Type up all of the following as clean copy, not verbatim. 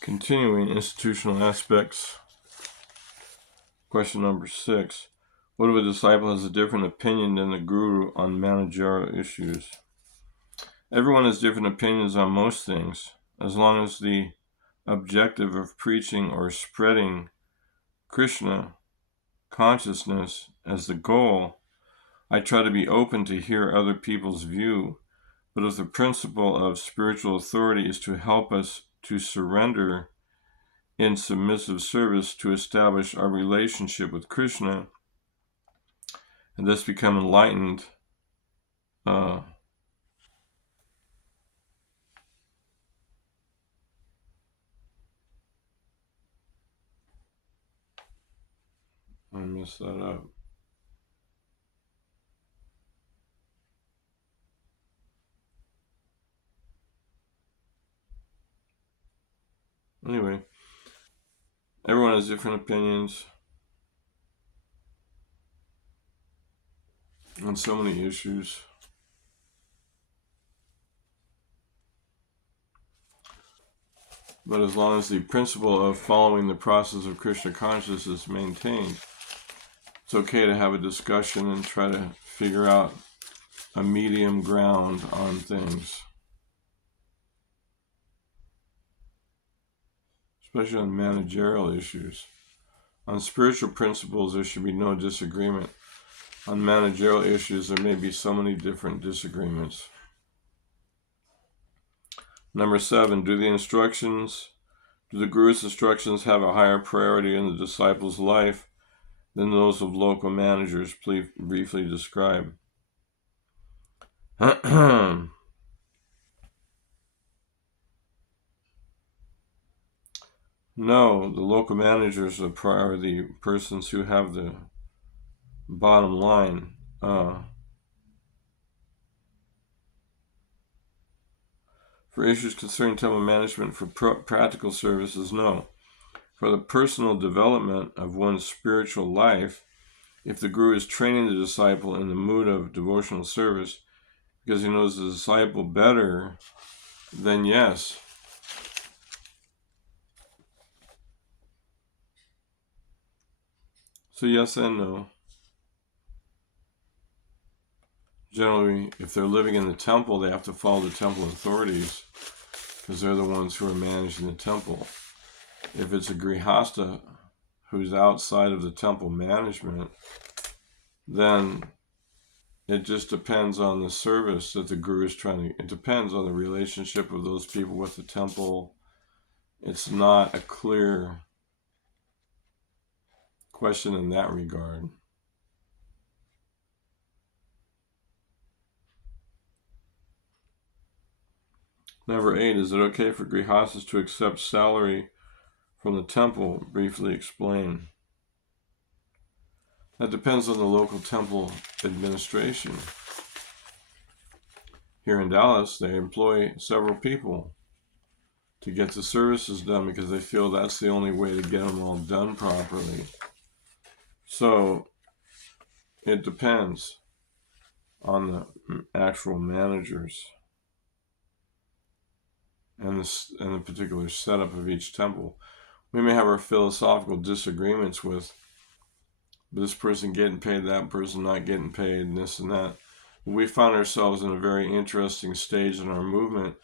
Continuing institutional aspects. Question number 6. What if a disciple has a different opinion than the guru on managerial issues? Everyone has different opinions on most things. As long as the objective of preaching or spreading Krishna consciousness as the goal, I try to be open to hear other people's view. But if the principle of spiritual authority is to help us to surrender in submissive service to establish our relationship with Krishna and thus become enlightened, I messed that up. Anyway, everyone has different opinions on so many issues. But as long as the principle of following the process of Krishna consciousness is maintained, it's okay to have a discussion and try to figure out a medium ground on things, especially on managerial issues. On spiritual principles, there should be no disagreement. On managerial issues, there may be so many different disagreements. Number 7, do the Guru's instructions have a higher priority in the disciple's life than those of local managers? Please briefly describe. No, the local managers are the persons who have the bottom line. For issues concerning temple management for practical services, no. For the personal development of one's spiritual life, if the Guru is training the disciple in the mood of devotional service because he knows the disciple better, then yes. So yes and no. Generally, if they're living in the temple, they have to follow the temple authorities because they're the ones who are managing the temple. If it's a grihasta who's outside of the temple management, then it just depends on the service that the Guru is trying to... It depends on the relationship of those people with the temple. It's not a clear question in that regard. Number 8, is it okay for grihastas to accept salary from the temple? Briefly explain. That depends on the local temple administration. Here in Dallas, they employ several people to get the services done because they feel that's the only way to get them all done properly. So it depends on the actual managers and the particular setup of each temple. We may have our philosophical disagreements with this person getting paid, that person not getting paid, and this and that. We found ourselves in a very interesting stage in our movement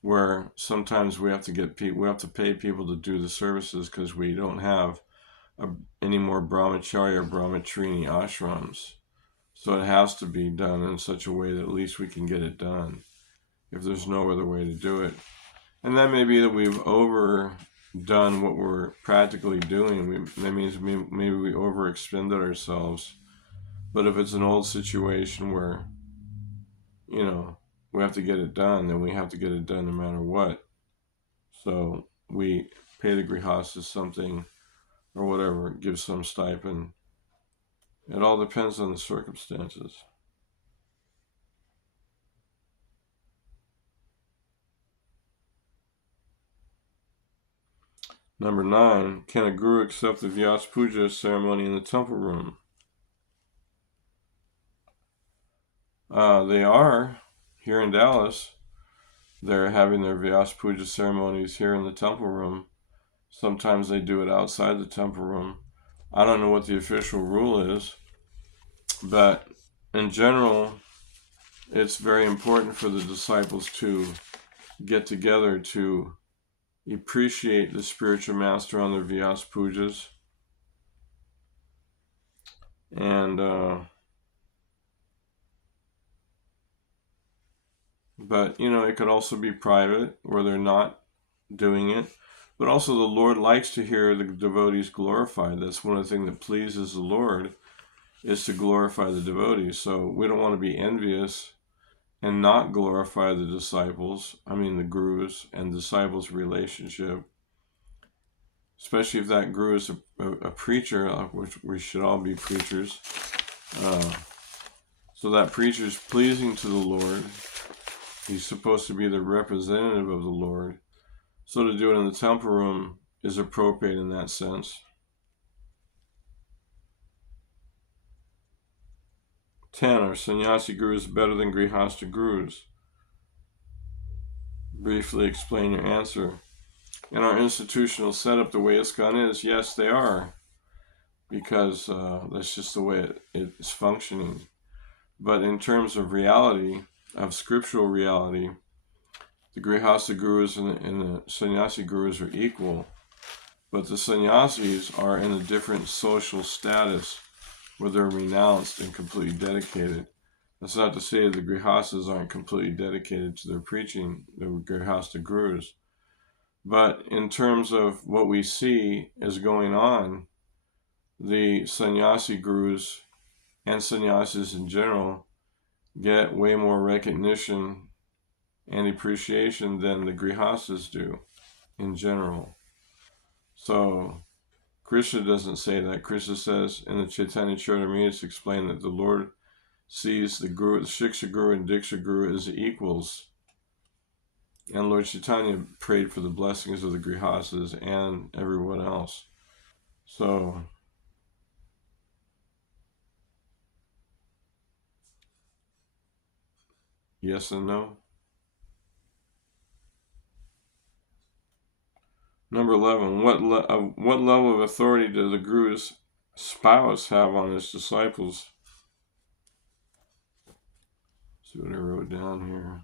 where sometimes we have to pay people to do the services because we don't have any more brahmacharya or brahmacharini ashrams. So it has to be done in such a way that at least we can get it done if there's no other way to do it. And that may be that we've overdone what we're practically doing. That means maybe we overextended ourselves. But if it's an old situation where, we have to get it done, then we have to get it done no matter what. So we pay the grihastas something or whatever, give some stipend. It all depends on the circumstances. Number 9, can a guru accept the Vyas Puja ceremony in the temple room? They are. Here in Dallas, they're having their Vyas Puja ceremonies here in the temple room. Sometimes they do it outside the temple room. I don't know what the official rule is, but in general, it's very important for the disciples to get together to appreciate the spiritual master on their Vyas pujas. And but it could also be private where they're not doing it. But also the Lord likes to hear the devotees glorified. That's one of the things that pleases the Lord, is to glorify the devotees. So we don't want to be envious and not glorify the disciples, the gurus and disciples' relationship, especially if that guru is a preacher, which we should all be preachers. So that preacher is pleasing to the Lord. He's supposed to be the representative of the Lord. So to do it in the temple room is appropriate in that sense. 10. Are sannyasi gurus better than grihastha gurus? Briefly explain your answer. In our institutional setup, the way ISKCON is, yes, they are, because that's just the way it's functioning. But in terms of reality, of scriptural reality, the grihastha gurus and the sannyasi gurus are equal, but the sannyasis are in a different social status where they're renounced and completely dedicated. That's not to say the grihasthas aren't completely dedicated to their preaching, the grihastha gurus. But in terms of what we see is going on, the sannyasi gurus and sannyasis in general get way more recognition and appreciation than the grihasthas do in general. So Krishna doesn't say that. Krishna says in the Chaitanya Charitamrita, it's explained that the Lord sees the guru, the Shiksha guru and Diksha guru as equals. And Lord Chaitanya prayed for the blessings of the grihasthas and everyone else. So yes and no. Number 11, what level of authority does the guru's spouse have on his disciples? See what I wrote down here.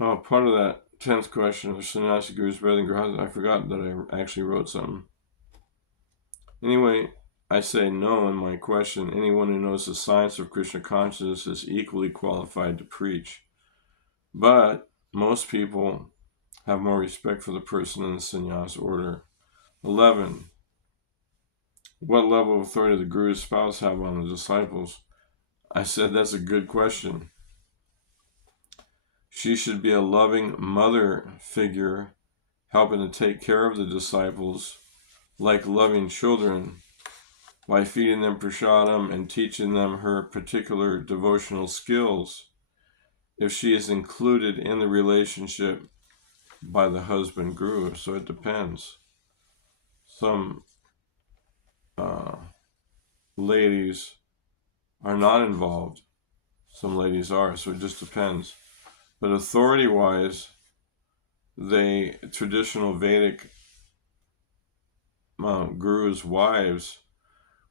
Oh, part of that 10th question, the sannyasi guru is better than grihastha. I forgot that I actually wrote something. Anyway, I say no in my question. Anyone who knows the science of Krishna consciousness is equally qualified to preach. But most people have more respect for the person in the sannyas order. 11. What level of authority does the guru's spouse have on the disciples? I said that's a good question. She should be a loving mother figure, helping to take care of the disciples like loving children by feeding them prasadam and teaching them her particular devotional skills if she is included in the relationship by the husband guru. So it depends. Some ladies are not involved. Some ladies are, so it just depends. But authority-wise, the traditional Vedic gurus' wives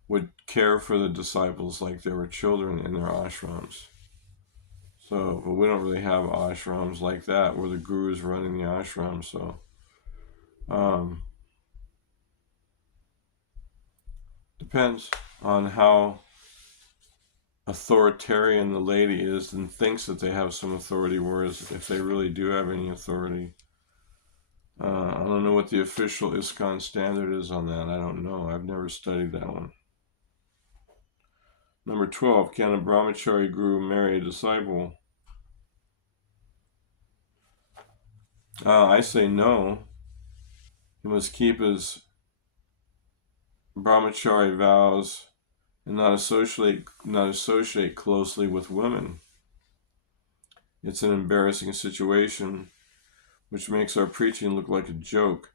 would care for the disciples like they were children in their ashrams. So, but we don't really have ashrams like that where the guru's running the ashram. So, depends on how authoritarian the lady is and thinks that they have some authority, whereas if they really do have any authority. I don't know what the official ISKCON standard is on that. I don't know. I've never studied that one. Number 12, can a brahmachari guru marry a disciple? I say no. He must keep his brahmachari vows and not associate closely with women. It's an embarrassing situation which makes our preaching look like a joke,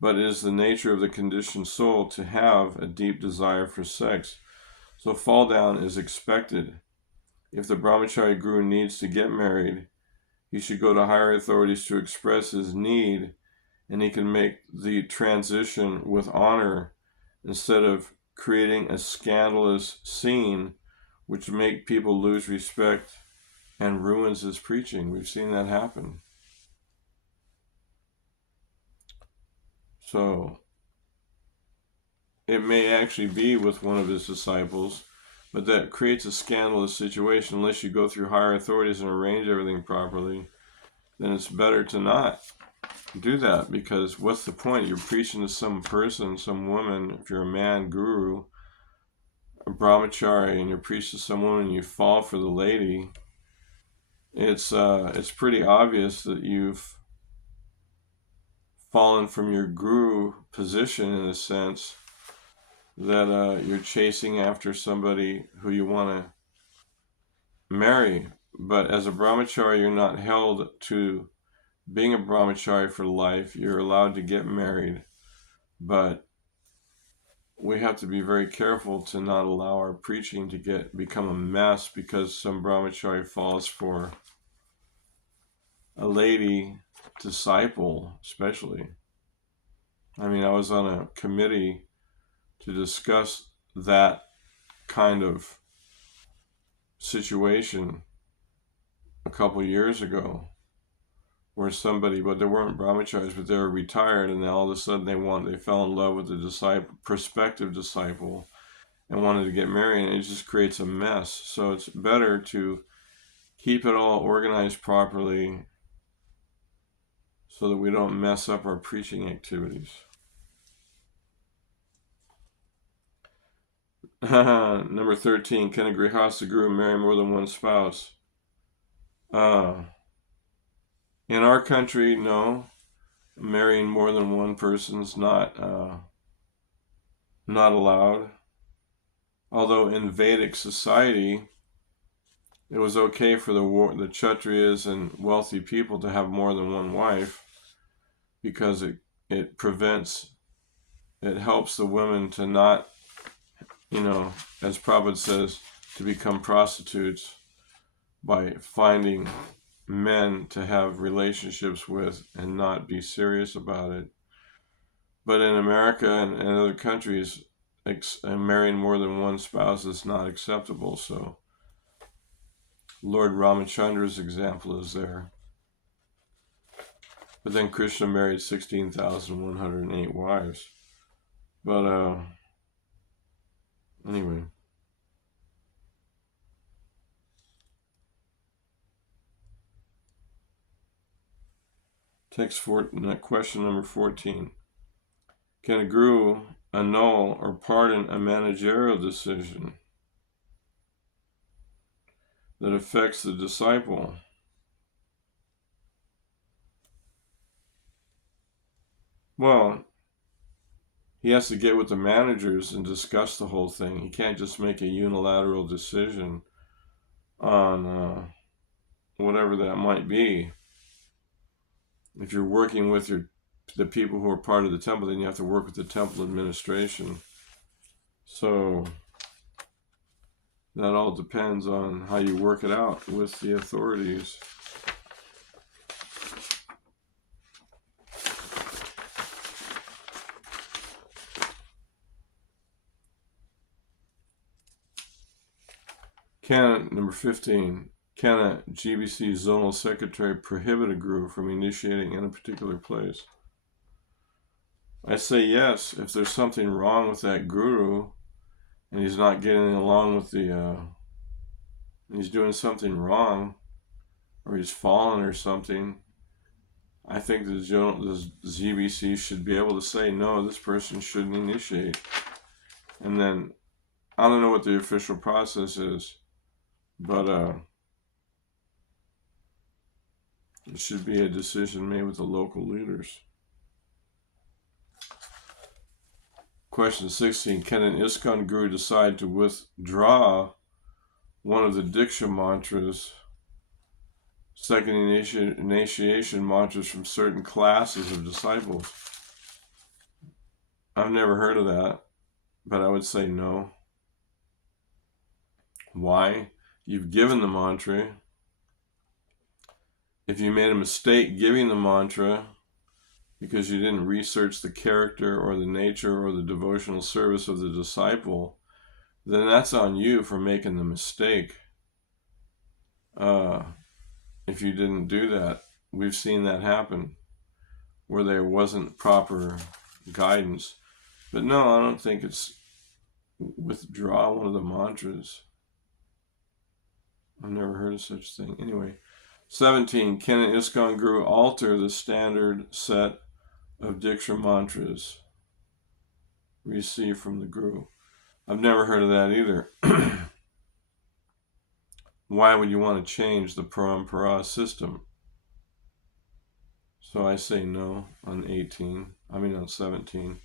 but it is the nature of the conditioned soul to have a deep desire for sex. So fall down is expected. If the brahmachari guru needs to get married, he should go to higher authorities to express his need, and he can make the transition with honor instead of creating a scandalous scene which make people lose respect and ruins his preaching. We've seen that happen. So it may actually be with one of his disciples, but that creates a scandalous situation. Unless you go through higher authorities and arrange everything properly, then it's better to not do that, because what's the point? You're preaching to some person, some woman, if you're a man guru, a brahmachari, and you're preaching to some woman and you fall for the lady. It's pretty obvious that you've fallen from your guru position, in a sense, that you're chasing after somebody who you want to marry. But as a brahmachari, you're not held to being a brahmachari for life. You're allowed to get married, but we have to be very careful to not allow our preaching to become a mess because some brahmachari falls for a lady disciple, especially. I mean, I was on a committee to discuss that kind of situation a couple years ago, where somebody, but they weren't brahmacharis, but they were retired, and then all of a sudden they fell in love with the prospective disciple, and wanted to get married, and it just creates a mess. So it's better to keep it all organized properly so that we don't mess up our preaching activities. Number 13, can a Grihastha guru marry more than one spouse? In our country, no. Marrying more than one person's not allowed. Although in Vedic society, it was okay for the Kshatriyas and wealthy people to have more than one wife, because it helps the women to not, as Prabhupada says, to become prostitutes by finding men to have relationships with and not be serious about it. But in America and other countries, marrying more than one spouse is not acceptable. So Lord Ramachandra's example is there. But then Krishna married 16,108 wives. But anyway. Question number 14. Can a guru annul or pardon a managerial decision that affects the disciple? Well, he has to get with the managers and discuss the whole thing. He can't just make a unilateral decision on whatever that might be. If you're working with the people who are part of the temple, then you have to work with the temple administration. So that all depends on how you work it out with the authorities. Number 15, can a GBC zonal secretary prohibit a guru from initiating in a particular place? I say yes, if there's something wrong with that guru and he's not getting along with he's doing something wrong, or he's fallen or something. I think the GBC should be able to say, no, this person shouldn't initiate. And then, I don't know what the official process is, but it should be a decision made with the local leaders. Question 16. Can an ISKCON guru decide to withdraw one of the Diksha mantras second initiation mantras from certain classes of disciples. I've never heard of that, but I would say no. Why? You've given the mantra. If you made a mistake giving the mantra because you didn't research the character or the nature or the devotional service of the disciple, then that's on you for making the mistake. If you didn't do that, we've seen that happen where there wasn't proper guidance. But no, I don't think it's withdraw one of the mantras. I've never heard of such thing. Anyway, 17. Can an ISKCON guru alter the standard set of Diksha mantras received from the guru? I've never heard of that either. Why would you want to change the Parampara system? So I say no on 17.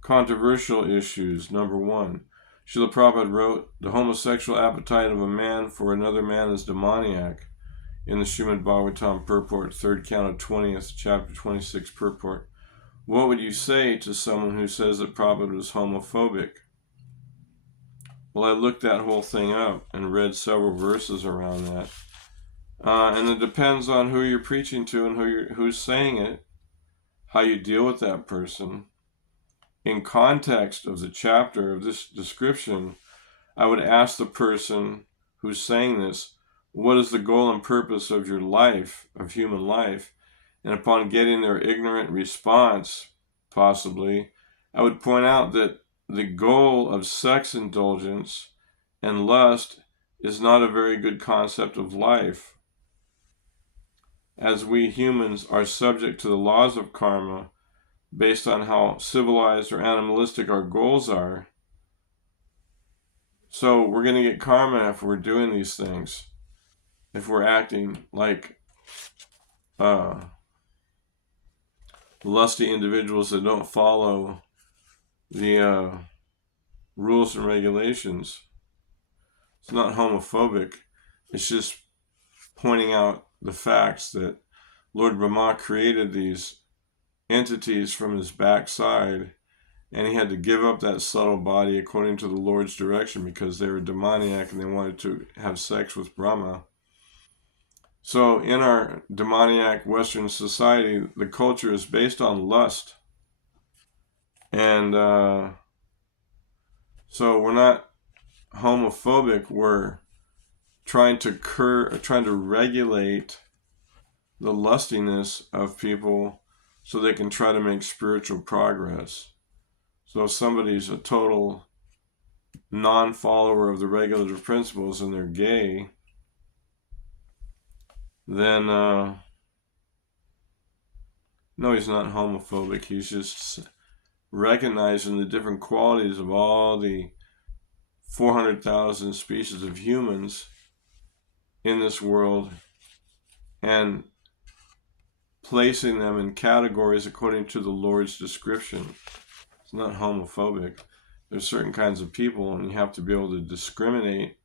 Controversial issues. Number 1. Srila Prabhupada wrote, the homosexual appetite of a man for another man is demoniac in the Srimad Bhagavatam purport, 3rd canto 20th, chapter 26 purport. What would you say to someone who says that Prabhupada was homophobic? Well, I looked that whole thing up and read several verses around that. And it depends on who you're preaching to and who's saying it, how you deal with that person. In context of the chapter of this description, I would ask the person who's saying this, what is the goal and purpose of your life, of human life? And upon getting their ignorant response, possibly, I would point out that the goal of sex indulgence and lust is not a very good concept of life. As we humans are subject to the laws of karma based on how civilized or animalistic our goals are, so we're going to get karma if we're doing these things, if we're acting like lusty individuals that don't follow the rules and regulations. It's not homophobic. It's just pointing out the facts that Lord Brahma created these entities from his backside, and he had to give up that subtle body according to the Lord's direction because they were demoniac and they wanted to have sex with Brahma. So in our demoniac Western society, the culture is based on lust. And so we're not homophobic, we're trying to regulate the lustiness of people so they can try to make spiritual progress. So if somebody's a total non-follower of the regulative principles and they're gay, then no, he's not homophobic. He's just recognizing the different qualities of all the 400,000 species of humans in this world and placing them in categories according to the Lord's description. It's not homophobic. There's certain kinds of people, and you have to be able to discriminate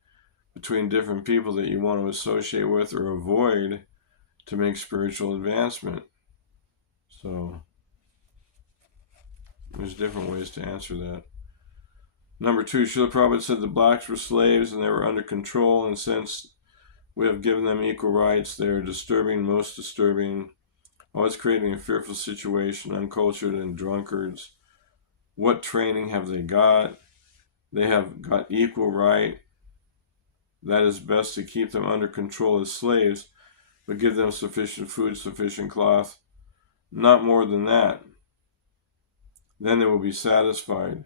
between different people that you want to associate with or avoid to make spiritual advancement. So there's different ways to answer that. Number 2, Srila Prabhupada said the blacks were slaves and they were under control, and since we have given them equal rights, they are disturbing, most disturbing, always creating a fearful situation, uncultured and drunkards. What training have they got? They have got equal right. That is best to keep them under control as slaves, but give them sufficient food, sufficient cloth, not more than that. Then they will be satisfied.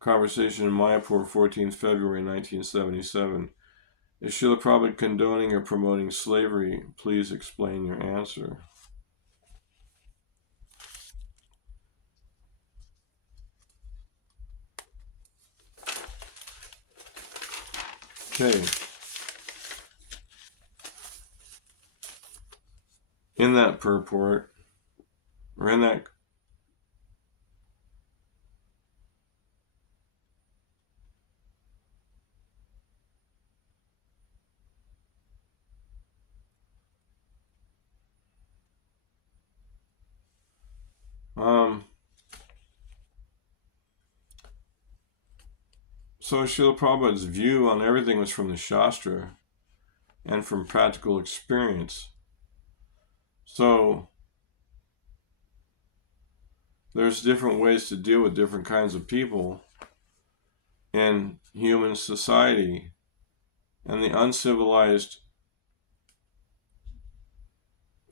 Conversation in Mayapur, 14th February 1977. Is Srila Prabhupada condoning or promoting slavery? Please explain your answer. Okay. In that purport, or in that So Srila Prabhupada's view on everything was from the Shastra and from practical experience. So there's different ways to deal with different kinds of people in human society. And the uncivilized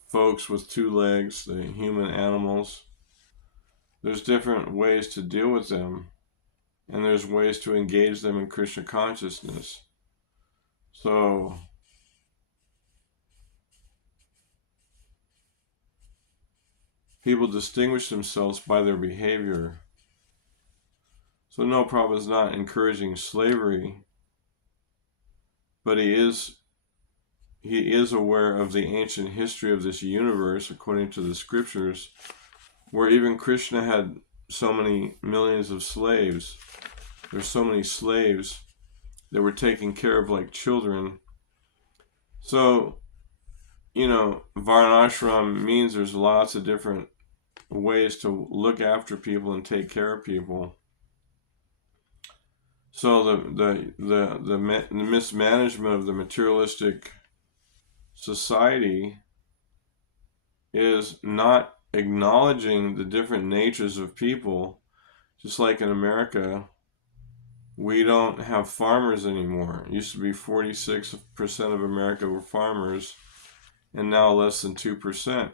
folks with two legs, the human animals, there's different ways to deal with them. And there's ways to engage them in Krishna consciousness. So people distinguish themselves by their behavior. So no, Prabhupada is not encouraging slavery, but he is aware of the ancient history of this universe, according to the scriptures, where even Krishna had so many millions of slaves. There's so many slaves that were taken care of like children. So, Varnashram means there's lots of different ways to look after people and take care of people. So the mismanagement of the materialistic society is not acknowledging the different natures of people. Just like in America, we don't have farmers anymore. It used to be 46% of America were farmers, and now less than 2%.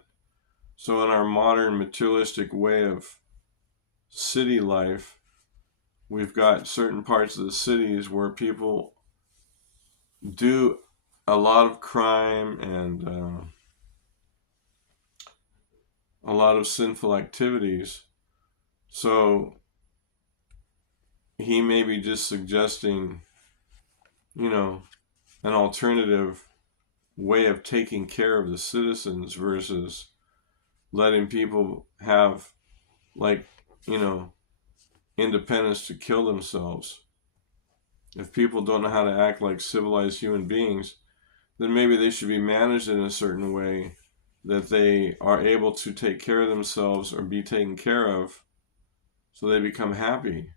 So in our modern materialistic way of city life, we've got certain parts of the cities where people do a lot of crime and a lot of sinful activities. So he may be just suggesting, an alternative way of taking care of the citizens versus letting people have, independence to kill themselves. If people don't know how to act like civilized human beings, then maybe they should be managed in a certain way that they are able to take care of themselves or be taken care of, so they become happy.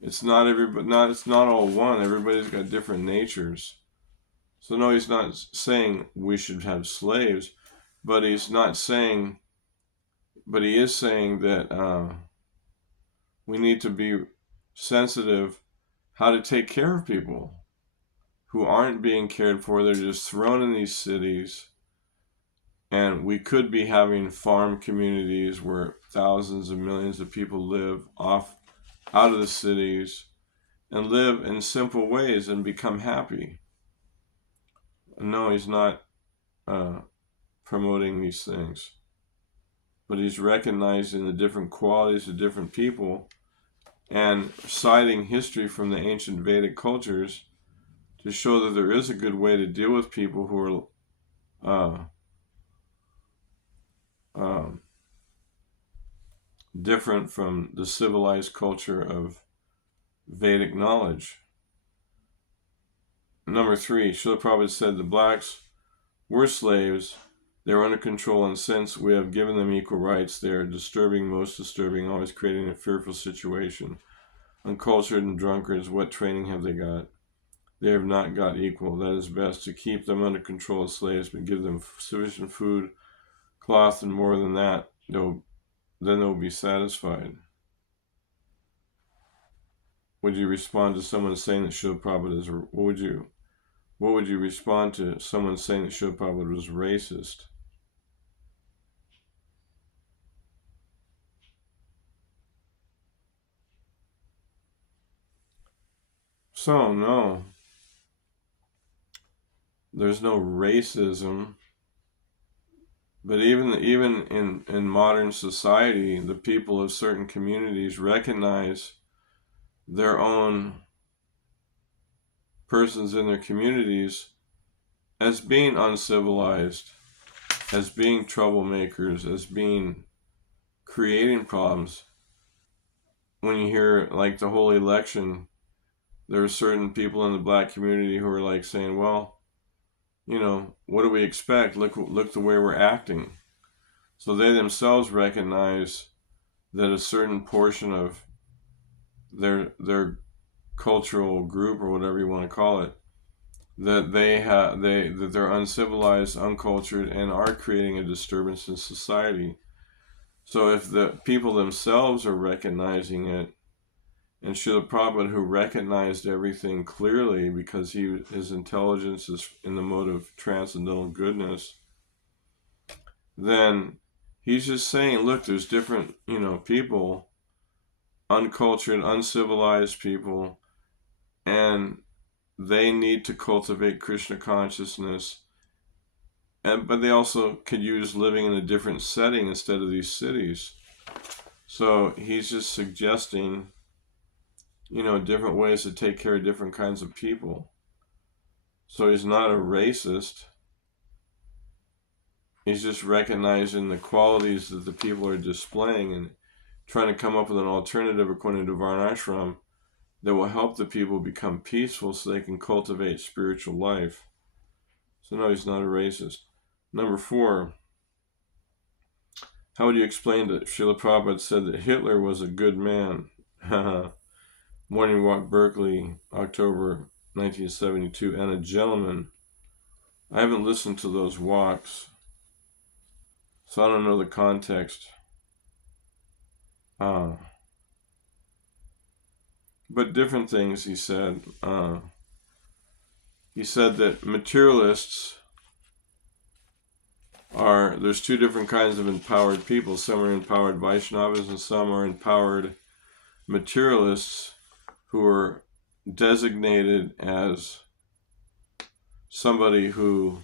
It's not all one. Everybody's got different natures. So no, he's not saying we should have slaves, but he is saying that we need to be sensitive how to take care of people who aren't being cared for. They're just thrown in these cities. And we could be having farm communities where thousands of millions of people live out of the cities and live in simple ways and become happy. No, he's not promoting these things, but he's recognizing the different qualities of different people and citing history from the ancient Vedic cultures to show that there is a good way to deal with people who are different from the civilized culture of Vedic knowledge. Number 3, Srila Prabhupada said the blacks were slaves. They were under control, and since we have given them equal rights, they are most disturbing, always creating a fearful situation. Uncultured and drunkards, what training have they got? They have not got equal. That is best to keep them under control as slaves, but give them sufficient food, cloth, and more than that, then they'll be satisfied. Would you respond to someone saying that Srila Prabhupada is? What would you respond to someone saying that Srila Prabhupada was racist? So no, there's no racism. But even in modern society, the people of certain communities recognize their own persons in their communities as being uncivilized, as being troublemakers, as being creating problems. When you hear like the whole election, there are certain people in the black community who are like saying, well, what do we expect? Look the way we're acting. So they themselves recognize that a certain portion of their cultural group, or whatever you want to call it, that they're uncivilized, uncultured, and are creating a disturbance in society. So if the people themselves are recognizing it, and Srila Prabhupada, who recognized everything clearly because his intelligence is in the mode of transcendental goodness, then he's just saying, look, there's different, people, uncultured, uncivilized people, and they need to cultivate Krishna consciousness. But they also could use living in a different setting instead of these cities. So he's just suggesting, different ways to take care of different kinds of people. So he's not a racist. He's just recognizing the qualities that the people are displaying and trying to come up with an alternative according to Varnashram that will help the people become peaceful so they can cultivate spiritual life. So no, he's not a racist. Number 4, how would you explain that Srila Prabhupada said that Hitler was a good man? Morning Walk, Berkeley, October 1972, and a gentleman. I haven't listened to those walks, so I don't know the context. But different things he said. He said that materialists there's 2 different kinds of empowered people. Some are empowered Vaishnavas and some are empowered materialists who are designated as somebody who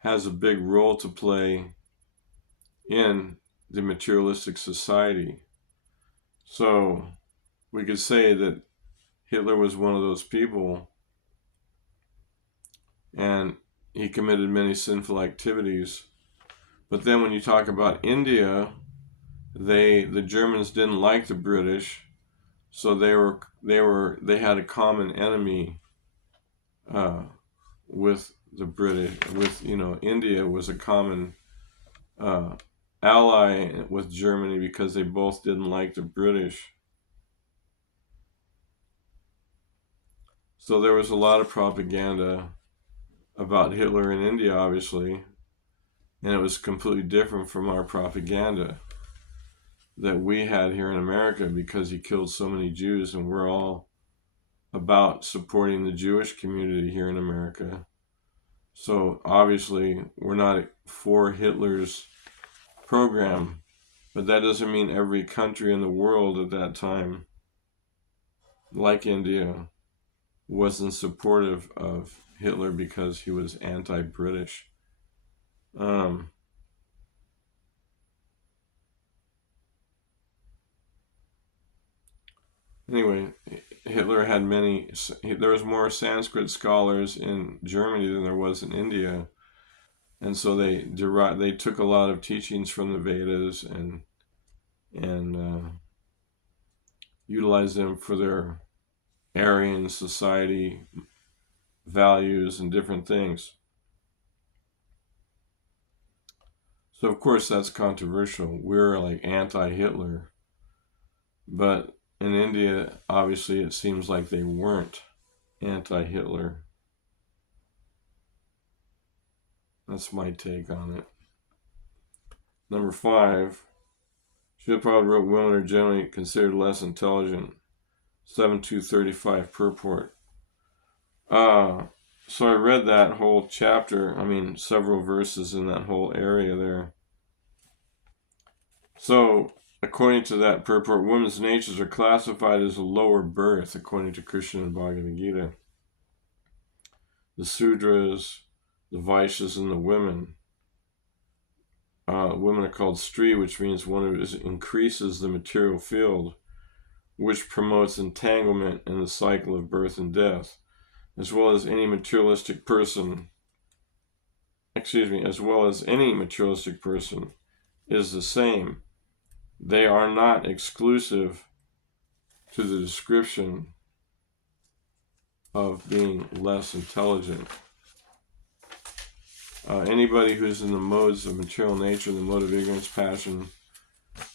has a big role to play in the materialistic society. So we could say that Hitler was one of those people, and he committed many sinful activities. But then when you talk about India, the Germans didn't like the British, so they had a common enemy with the British. India was a common ally with Germany because they both didn't like the British. So there was a lot of propaganda about Hitler in India, obviously, and it was completely different from our propaganda that we had here in America because he killed so many Jews, and we're all about supporting the Jewish community here in America. So obviously we're not for Hitler's program, but that doesn't mean every country in the world at that time, like India, wasn't supportive of Hitler because he was anti-British. Anyway, Hitler had there was more Sanskrit scholars in Germany than there was in India. And so they took a lot of teachings from the Vedas and utilized them for their Aryan society values and different things. So of course that's controversial. We're like anti-Hitler. But in India, obviously it seems like they weren't anti-Hitler. That's my take on it. Number 5, Srila Prabhupada wrote women are generally considered less intelligent. 7.235 purport. So I read that whole chapter, several verses in that whole area there. So, according to that purport, women's natures are classified as a lower birth, according to Krishna and Bhagavad Gita. The Sudras, the Vaishyas, and the women. Women are called Stri, which means one who increases the material field, which promotes entanglement in the cycle of birth and death, as well as any materialistic person, is the same. They are not exclusive to the description of being less intelligent. Anybody who's in the modes of material nature, the mode of ignorance, passion,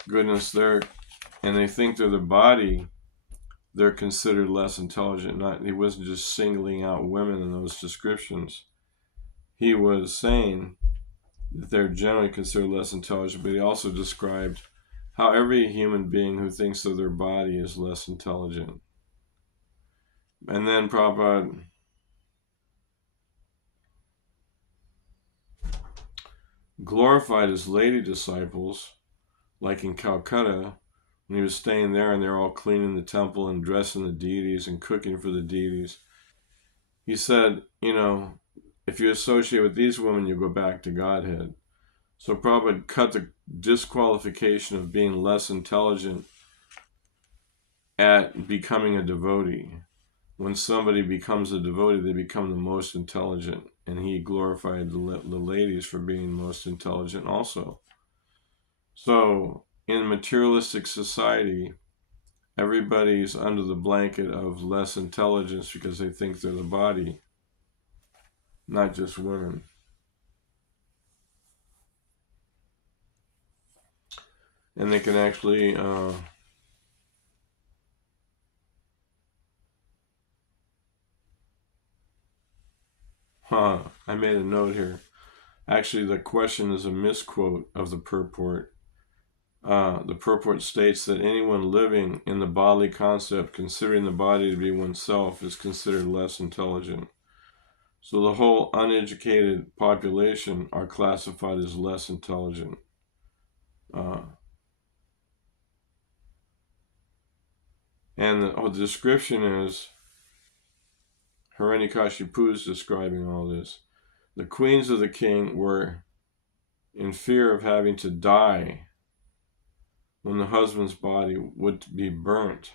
goodness, and they think they're the body, they're considered less intelligent. He wasn't just singling out women in those descriptions. He was saying that they're generally considered less intelligent, but he also described how every human being who thinks of their body is less intelligent. And then Prabhupada glorified his lady disciples, like in Calcutta, when he was staying there and they're all cleaning the temple and dressing the deities and cooking for the deities. He said, if you associate with these women, you go back to Godhead. So Prabhupada cut the disqualification of being less intelligent at becoming a devotee. When somebody becomes a devotee, they become the most intelligent. And he glorified the ladies for being most intelligent also. So, in materialistic society, everybody's under the blanket of less intelligence because they think they're the body, not just women. And they can actually I made a note here. Actually, the question is a misquote of the purport. The purport states that anyone living in the bodily concept, considering the body to be oneself, is considered less intelligent. So the whole uneducated population are classified as less intelligent. And the description is, Hiranyakashipu is describing all this. The queens of the king were in fear of having to die when the husband's body would be burnt.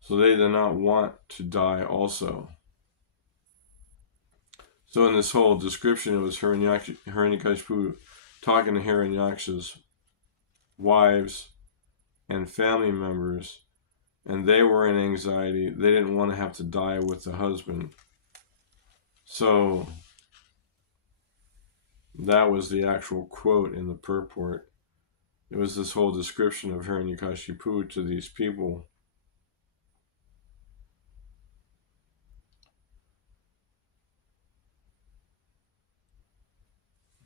So they did not want to die also. So in this whole description, it was Hiranyakashipu talking to Hiranyaksha's wives and family members, and they were in anxiety. They didn't want to have to die with the husband. So that was the actual quote in the purport. It was this whole description of Hiranyakashipu to these people.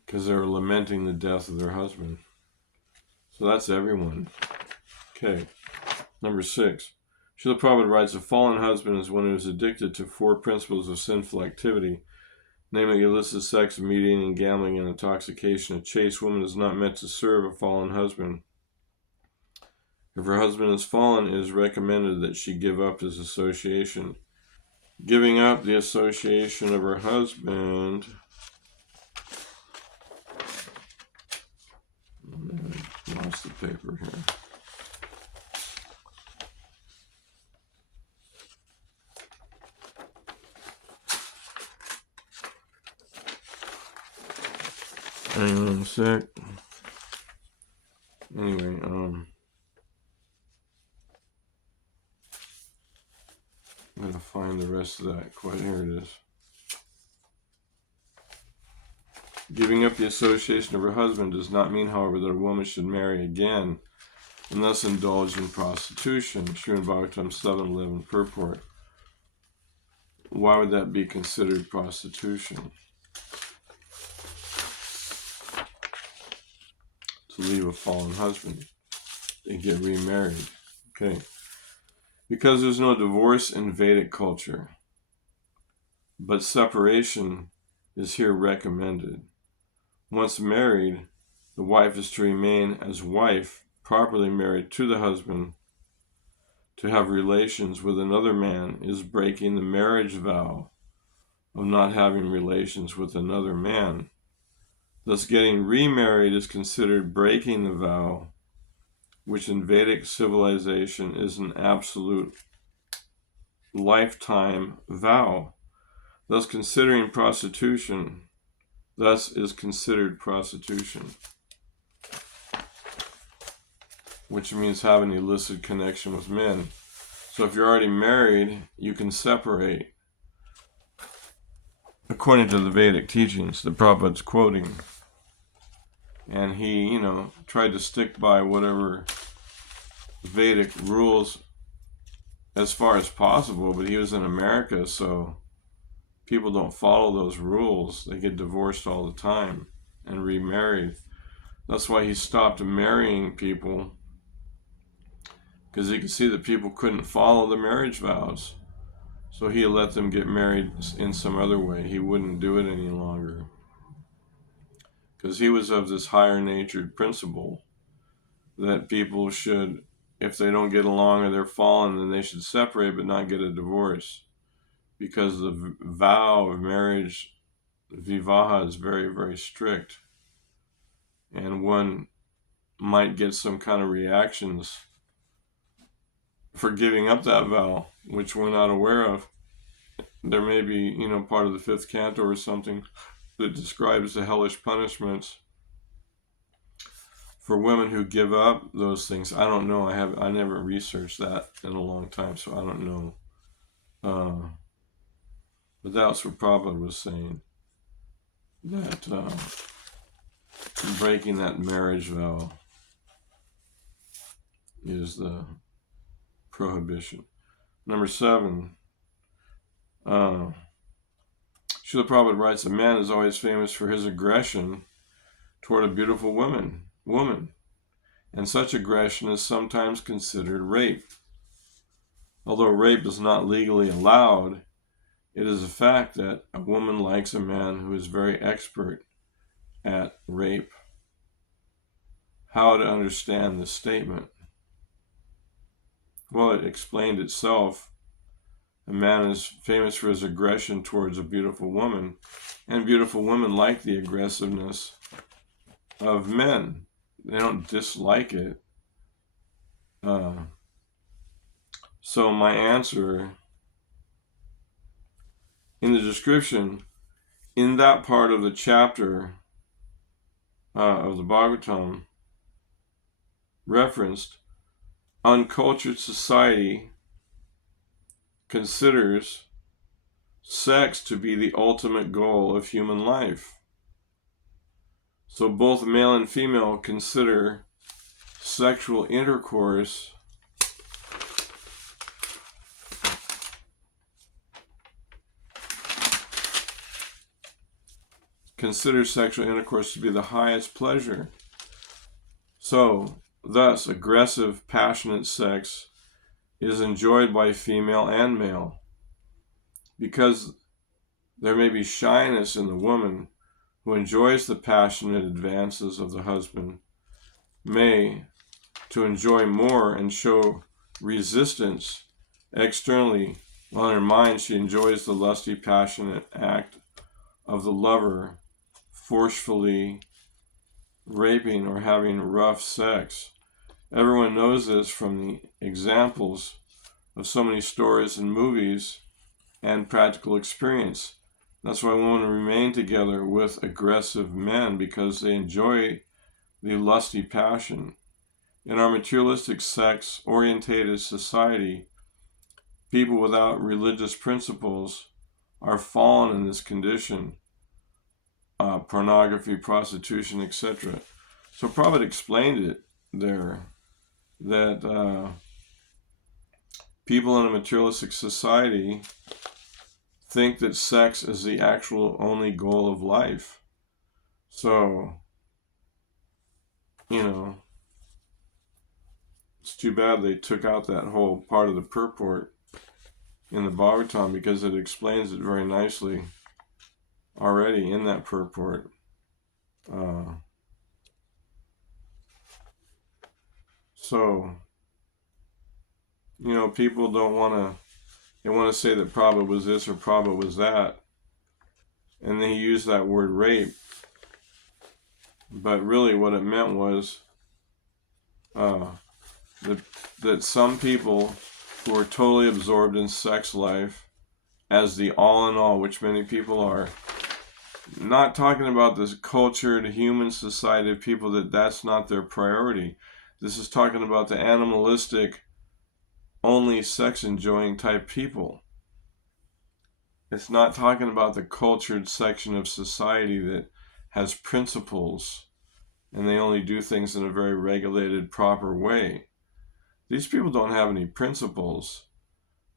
Because they were lamenting the death of their husband. So that's everyone. Okay. Number 6. Srila Prabhupada writes, a fallen husband is one who is addicted to 4 principles of sinful activity, namely illicit sex, meat eating, gambling, and intoxication. A chaste woman is not meant to serve a fallen husband. If her husband is fallen, it is recommended that she give up his association. Giving up the association of her husband... I lost the paper here. Hang on a sec. Anyway, I'm gonna find the rest of that quote. Here it is. Giving up the association of her husband does not mean, however, that a woman should marry again and thus indulge in prostitution. Srimad Bhagavatam 7:11 purport. Why would that be considered prostitution? To leave a fallen husband and get remarried. Okay. Because there's no divorce in Vedic culture, but separation is here recommended. Once married, the wife is to remain as wife, properly married to the husband. To have relations with another man is breaking the marriage vow of not having relations with another man. Thus, getting remarried is considered breaking the vow, which in Vedic civilization is an absolute lifetime vow. Thus is considered prostitution, which means having illicit connection with men. So if you're already married, you can separate, according to the Vedic teachings that Prabhupada's quoting. and he, tried to stick by whatever Vedic rules as far as possible, but he was in America, so people don't follow those rules. They get divorced all the time and remarried. That's why he stopped marrying people, because he could see that people couldn't follow the marriage vows. So he let them get married in some other way. He wouldn't do it any longer, because he was of this higher natured principle that people should, if they don't get along or they're fallen, then they should separate but not get a divorce, because the vow of marriage, vivaha, is very, very strict, and one might get some kind of reactions for giving up that vow, which we're not aware of. There may be, part of the 5th canto or something that describes the hellish punishments for women who give up those things. I don't know. I never researched that in a long time, so I don't know. But that's what Prabhupada was saying, that breaking that marriage vow is the prohibition. Number 7, Srila Prabhupada writes, a man is always famous for his aggression toward a beautiful woman, and such aggression is sometimes considered rape. Although rape is not legally allowed, it is a fact that a woman likes a man who is very expert at rape. How to understand this statement? Well, it explained itself. A man is famous for his aggression towards a beautiful woman, and beautiful women like the aggressiveness of men. They don't dislike it. So my answer, in the description, in that part of the chapter of the Bhagavatam referenced, uncultured society considers sex to be the ultimate goal of human life. So both male and female consider sexual intercourse to be the highest pleasure. So, thus, aggressive, passionate sex is enjoyed by female and male. Because there may be shyness in the woman who enjoys the passionate advances of the husband, may, to enjoy more and show resistance externally, while in her mind she enjoys the lusty, passionate act of the lover forcefully raping or having rough sex. Everyone knows this from the examples of so many stories and movies and practical experience. That's why women remain together with aggressive men, because they enjoy the lusty passion. In our materialistic, sex-orientated society, people without religious principles are fallen in this condition. Pornography, prostitution, etc. So Prabhupada explained it there, that people in a materialistic society think that sex is the actual only goal of life. So, it's too bad they took out that whole part of the purport in the Bhagavatam, because it explains it very nicely already in that purport. So, people don't want to, they want to say that Prabhupada was this or Prabhupada was that, and then he used that word rape, but really what it meant was that some people who are totally absorbed in sex life as the all-in-all, which many people are, not talking about this cultured human society of people that's not their priority. This is talking about the animalistic, only sex-enjoying type people. It's not talking about the cultured section of society that has principles and they only do things in a very regulated, proper way. These people don't have any principles.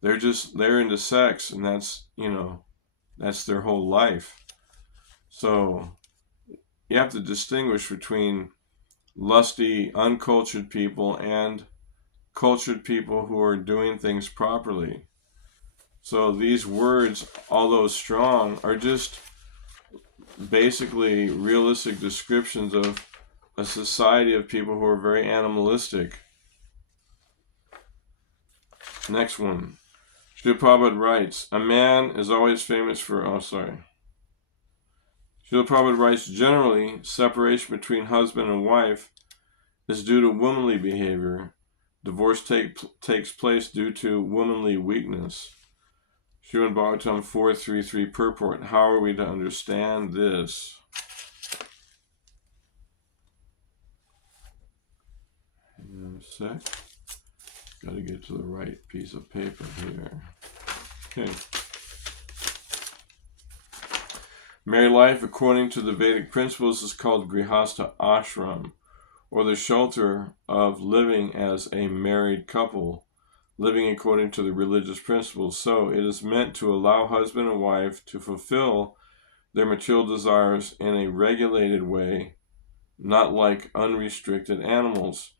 They're into sex, and that's their whole life. So you have to distinguish between lusty, uncultured people and cultured people who are doing things properly. So these words, although strong, are just basically realistic descriptions of a society of people who are very animalistic. Next one. Srila Prabhupada writes, a man is always famous for... Srila Prabhupada writes, generally, separation between husband and wife is due to womanly behavior. Divorce takes place due to womanly weakness. Srimad Bhagavatam 4.3.3 purport. How are we to understand this? Hang on a sec. Got to get to the right piece of paper here. Okay. Married life, according to the Vedic principles, is called Grihastha Ashram, or the shelter of living as a married couple, living according to the religious principles. So it is meant to allow husband and wife to fulfill their material desires in a regulated way, not like unrestricted animals.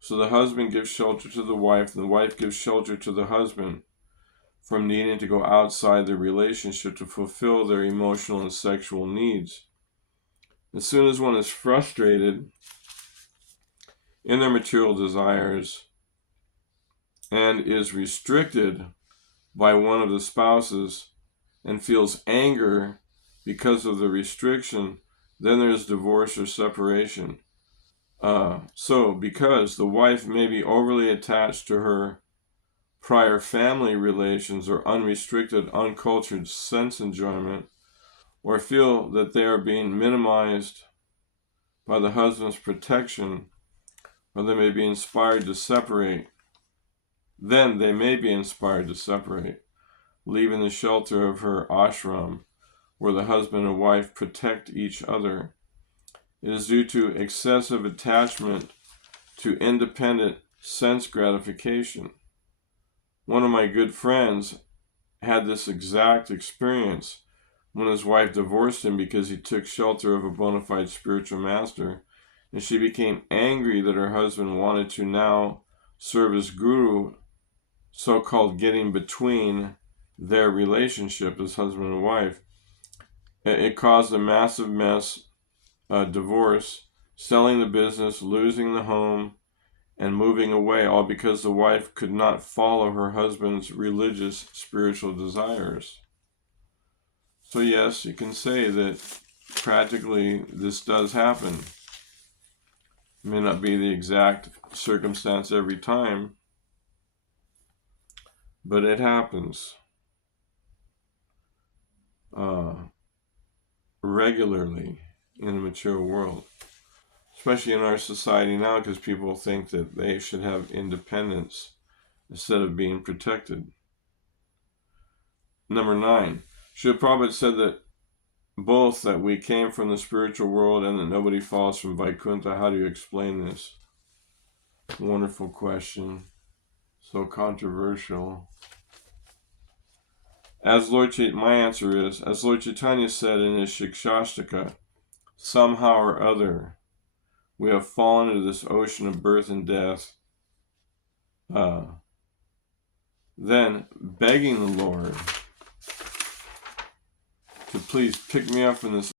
So the husband gives shelter to the wife, and the wife gives shelter to the husband from needing to go outside the relationship to fulfill their emotional and sexual needs. As soon as one is frustrated in their material desires and is restricted by one of the spouses and feels anger because of the restriction, then there's divorce or separation. So because the wife may be overly attached to her prior family relations or unrestricted, uncultured sense enjoyment, or feel that they are being minimized by the husband's protection, or they may be inspired to separate, then they may be inspired to separate, leaving the shelter of her ashram, where the husband and wife protect each other. It is due to excessive attachment to independent sense gratification. One of my good friends had this exact experience when his wife divorced him because he took shelter of a bona fide spiritual master, and she became angry that her husband wanted to now serve as guru, so-called getting between their relationship as husband and wife. It caused a massive mess, divorce, selling the business, losing the home, and moving away, all because the wife could not follow her husband's religious, spiritual desires. So yes, you can say that practically this does happen. It may not be the exact circumstance every time, but it happens regularly in the material world, especially in our society now, because people think that they should have independence instead of being protected. Number 9, Srila Prabhupada said that we came from the spiritual world and that nobody falls from Vaikuntha. How do you explain this? Wonderful question. So controversial. My answer is, as Lord Chaitanya said in his Shikshashtaka, somehow or other, we have fallen into this ocean of birth and death. Then begging the Lord to please pick me up from this